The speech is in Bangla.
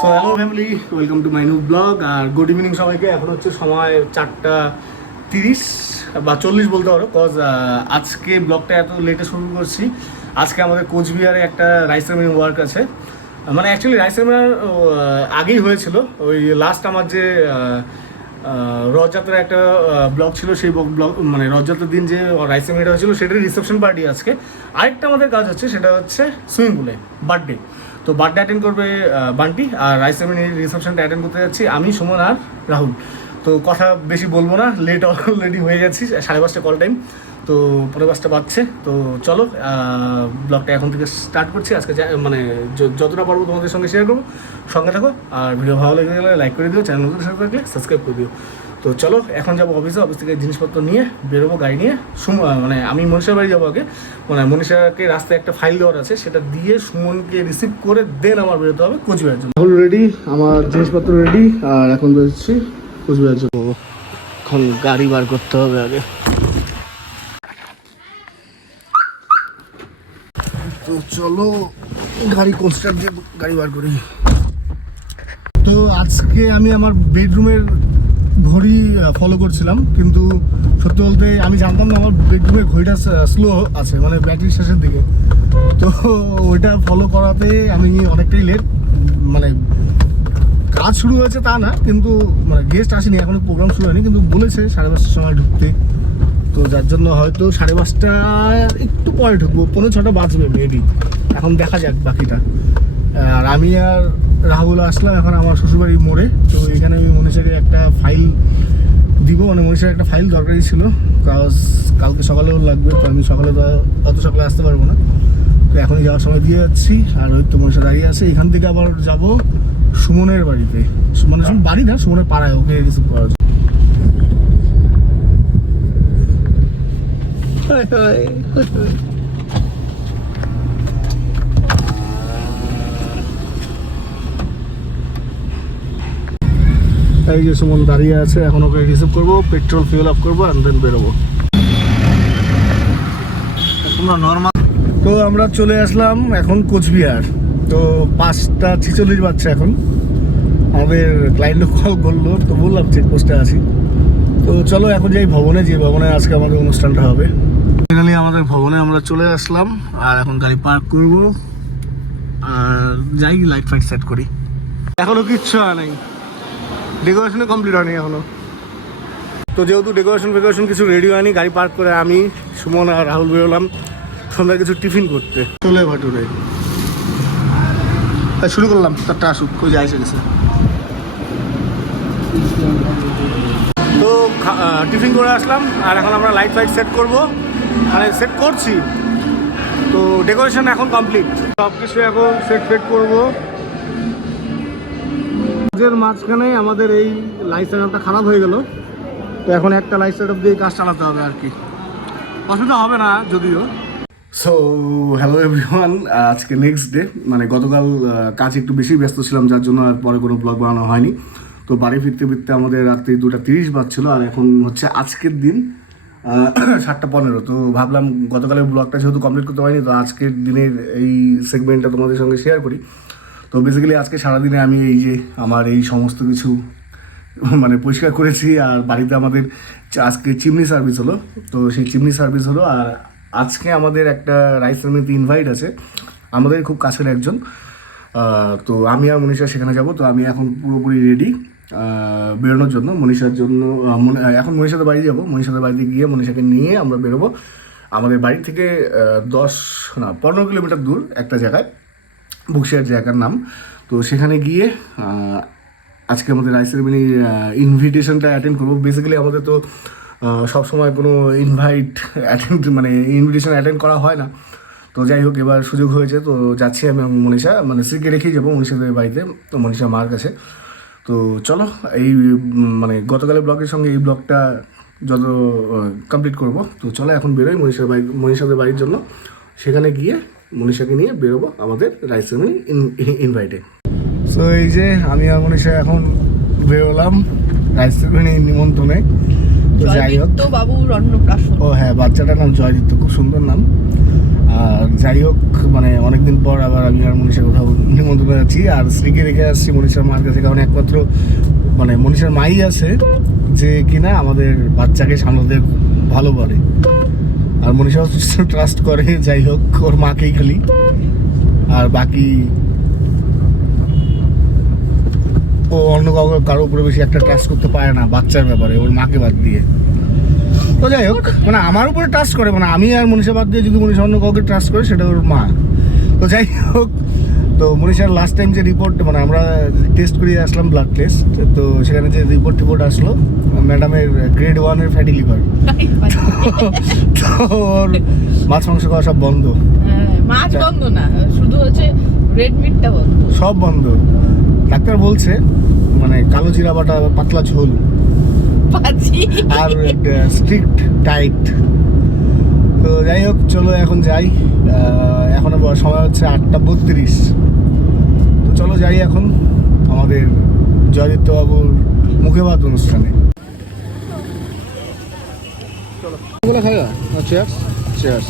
So hello family, welcome to my new blog. আর গুড ইভিনিং সবাইকে। এখন হচ্ছে সময় 4:30 বা 40 বলতে পারো, কজ আজকে ব্লগটা এত লেটে শুরু করছি। আজকে আমাদের কোচবিহারে একটা রাইস সেরেমনি ওয়ার্ক আছে। মানে অ্যাকচুয়ালি রাইস সেরেমনি আগেই হয়েছিল। ওই লাস্ট আমার যে রথযাত্রার একটা ব্লগ ছিল, সেই ব্লগ মানে রথযাত্রার দিন যে রাইস সেরেমনিটা হয়েছিল সেটার রিসেপশন পার্টি আজকে। আরেকটা আমাদের কাজ হচ্ছে, সেটা হচ্ছে সুইমিং পুলে বার্থডে। তো বার্থডে অ্যাটেন্ড করবে বান্টি, আর রাইস সেরেমনির রিসেপশনটা অ্যাটেন্ড করতে যাচ্ছি আমি, সুমন আর রাহুল। তো কথা বেশি বলবো না, লেট অলরেডি হয়ে যাচ্ছি, 5:30 কল টাইম। তো 5:45 বাজছে। তো চলো ব্লগটা এখন থেকে স্টার্ট করছি। আজকে মানে যতটা পারবো তোমাদের সঙ্গে শেয়ার করবো, সঙ্গে থাকো। আর ভিডিও ভালো লেগে গেলে লাইক করে দিও, চ্যানেল নতুন সাবস্ক্রাইব থাকলে সাবস্ক্রাইব করে দিও। তো চলো এখন যাবো অফিসে, অফিস থেকে জিনিসপত্র নিয়ে বেরোবো গাড়ি নিয়ে। মানে আমি মনীষার বাড়ি যাবো আগে। মানে মনীষাকে রাস্তায় একটা ফাইল দেওয়ার আছে, সেটা দিয়ে সুমনকে রিসিভ করে দেন আমার বেরোতে হবে কোচবিহারের জন্য। এখন রেডি, আমার জিনিসপত্র রেডি, আর এখন বেরোচ্ছি কোচবিহার জন্য। এখন গাড়ি বার করতে হবে আগে। তো চলো গাড়ি কনস্ট্রাক্ট দিয়ে গাড়ি বার করি। তো আজকে আমি আমার বেডরুমের ঘড়ি ফলো করছিলাম, কিন্তু সত্যি বলতে আমি জানতাম না আমার বেডরুমের ঘড়িটা স্লো আছে, মানে ব্যাটারি শেষের দিকে। তো ওইটা ফলো করাতে আমি অনেকটাই লেট। মানে কাজ শুরু হয়েছে তা না, কিন্তু মানে গেস্ট আসেনি এখনো, প্রোগ্রাম শুরু হয়নি, কিন্তু বলেছে 5:30 সময় ঢুকতে। তো যার জন্য হয়তো 5:30 একটু পরে ঢুকবো, 5:45 বাজবে মেবি। এখন দেখা যাক বাকিটা। আর আমি আর রাহুল আসলাম এখন আমার শ্বশুরবাড়ির মোড়ে। তো এখানে আমি মনীষাকে একটা ফাইল দিব, মানে মনীষার একটা ফাইল দরকারি ছিল, কাজ কালকে সকালেও লাগবে। তো আমি সকালে তো অত সকালে আসতে পারবো না, তো এখনই যাওয়ার সময় দিয়ে যাচ্ছি। আর ওই তো মনীষা দাঁড়িয়ে আছে। এখান থেকে আবার যাব সুমনের বাড়িতে, মানে বাড়ি না, সুমনের পাড়ায়, ওকে রিসিভ করার জন্য। এই যে সুমন দাঁড়িয়ে আছে, এখন ওকে রিসিভ করবো, পেট্রোল ফিউল আপ করবো, অ্যান্ড দেন বেরোবো। তো আমরা চলে আসলাম এখন কোচবিহার। তো 5:46 বাজছে এখন। আমাদের ক্লায়েন্ট কল করলো, তো বললাম চেকপোস্টে আছি। তো চলো এখন যাই ভবনে, যে ভবনে আজকে আমাদের অনুষ্ঠানটা হবে। ফাইনালি আমাদের ভবনে আমরা চলে আসলাম, আর এখন গাড়ি পার্ক করবো আর যাই লাইট ফাইট সেট করি। এখনো কিচ্ছু হয় নাই, ডেকোরেশনে কমপ্লিট হয়নি এখনো। তো যেহেতু ডেকোরেশন কিছু রেডি হয়নি, গাড়ি পার্ক করে আমি, সুমন আর রাহুল বেরোলাম সন্ধ্যায় কিছু টিফিন করতে। চলে ভাটুরে শুরু করলাম, তারটা আসুক, কই যায় এসে গেছে। তো টিফিন করে আসলাম, আর এখন আমরা লাইট ফাইট সেট করবো, মানে সেট করছি। তো ডেকোরেশন এখন কমপ্লিট, সব কিছু এখন সেট করবো। কাজের মাঝখানে আমাদের এই লাইট সেট আপটা খারাপ হয়ে গেল। তো এখন একটা লাইট সেট আপ দিয়ে কাজ চালাতে হবে আর কি, অসুবিধা হবে না যদিও। সো হ্যালো এভরিওয়ান, আজকে নেক্সট ডে। মানে গতকাল কাজ একটু বেশি ব্যস্ত ছিলাম, যার জন্য আর পরে কোনো ব্লগ বানানো হয়নি। তো বাড়ি ফিরতে ফিরতে আমাদের রাত্রি 2:30 বাজছিল, আর এখন হচ্ছে আজকের দিন 7:15। তো ভাবলাম গতকালের ব্লগটা যেহেতু কমপ্লিট করতে পারিনি, তো আজকের দিনের এই সেগমেন্টটা তোমাদের সঙ্গে শেয়ার করি। তো বেসিক্যালি আজকে সারাদিনে আমি এই যে আমার এই সমস্ত কিছু মানে পরিষ্কার করেছি। আর বাড়িতে আমাদের আজকে চিমনি সার্ভিস হলো, তো সেই চিমনি সার্ভিস হলো। আর আজকে আমাদের একটা রাইস সেরেমনিতে ইনভাইট আছে, আমাদের খুব কাছের একজন। তো আমি আর মনীষা সেখানে যাব। তো আমি এখন পুরোপুরি রেডি বেরোনোর জন্য, মনীষার জন্য। এখন মনীষাদের বাড়ি যাব, মনীষাদের বাড়িতে গিয়ে মনীষাকে নিয়ে আমরা বেরোবো। আমাদের বাড়ি থেকে 15 কিলোমিটার দূর একটা জায়গায়, বুকশিয়ার জায়গার নাম। তো সেখানে গিয়ে আজকে আমাদের রাইস সেরেমনির ইনভিটেশনটা অ্যাটেন্ড করবো। বেসিক্যালি আমাদের তো সবসময় কোনো ইনভিটেশন অ্যাটেন্ড করা হয় না। তো যাই হোক, এবার সুযোগ হয়েছে, তো যাচ্ছি আমি মনীষা, মানে স্ত্রীকে রেখেই যাবো মনীষাদের বাড়িতে, তো মনীষা মার কাছে। তো চলো এই মানে গতকালের ব্লগের সঙ্গে এই ব্লগটা যত কমপ্লিট করবো। তো চলো এখন বেরোই মনীষাদের বাড়ির জন্য। সেখানে গিয়ে মনীষাকে নিয়ে বেরোবো আমাদের রাইস সেরেমনি ইনভাইটে। সো এই যে আমি আর মনীষা এখন বেরোলাম রাইস সেরেমনি নিমন্ত্রণে। তো যাই হোক, বাবুর অন্নপ্রাশন। ও হ্যাঁ, বাচ্চাটার নাম জয়দীপ্ত, খুব সুন্দর নাম। আর যাই হোক মানে অনেকদিন পর আবার আমি আর মনীষা কোথাও নিমন্ত্রণে যাচ্ছি, আর স্ত্রীকে রেখে আসছি মনীষার মার কাছে, কারণ একমাত্র মানে মনীষার মাই আছে যে কিনা আমাদের বাচ্চাকে সামলাতে ভালো পারে, আর মনীষা ট্রাস্ট করে যাই হোক ওর মাকেই খালি, আর বাকি ও অন্য কারো উপরে বেশি একটা ট্রাস্ট করতে পারে না বাচ্চার ব্যাপারে, ওর মাকে বাদ দিয়ে। তো যাই হোক মানে আমার উপরে ট্রাস্ট করে, মানে আমি আর মনীষা বাদ দিয়ে যদি মনীষা অন্য কাউকে ট্রাস্ট করে সেটা ওর মা। তো যাই হোক, তো মনীষার লাস্ট টাইম যে রিপোর্ট মানে আমরা টেস্ট করিয়ে আসলাম ব্লাড টেস্ট, তো সেখানে যে রিপোর্ট আসলো ম্যাডামের গ্রেড 1 ফ্যাটি লিভার। তো ওর মাছ মাংস খাওয়া সব বন্ধ, মাছ বন্ধ না, শুধু হচ্ছে রেড মিটটা বন্ধ, সব বন্ধ। ডাক্তার বলছে মানে কালো জিরা বাটা, পাতলা ঝোল আর স্ট্রিক্ট ডায়েট। তো যাই হোক চলো এখন যাই, এখন সময় হচ্ছে 8:32। তো চলো যাই এখন আমাদের জয়দীপ্ত বাবুর মুখে ভাত অনুষ্ঠানে। চলো খাইবা, চেয়ার্স চেয়ার্স।